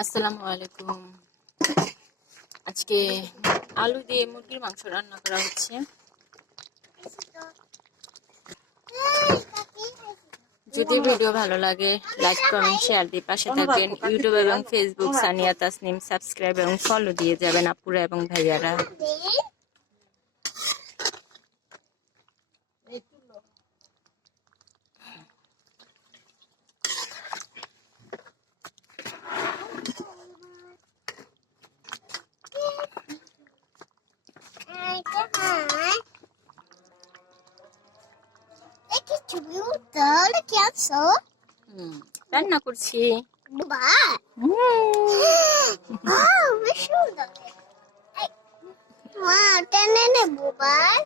আসসালামু আলাইকুম। আজকে আলু দিয়ে মুরগির মাংস রান্না করা হচ্ছে। যদি ভিডিও ভালো লাগে লাইক কমেন্ট শেয়ার দিয়ে পাশে থাকবেন। ইউটিউব এবং ফেসবুক সানিয়া তাসনিম সাবস্ক্রাইব এবং ফলো দিয়ে যাবেন আপুরা এবং ভাইয়ারা। রান্না করছি। টেনে নে বুবাই।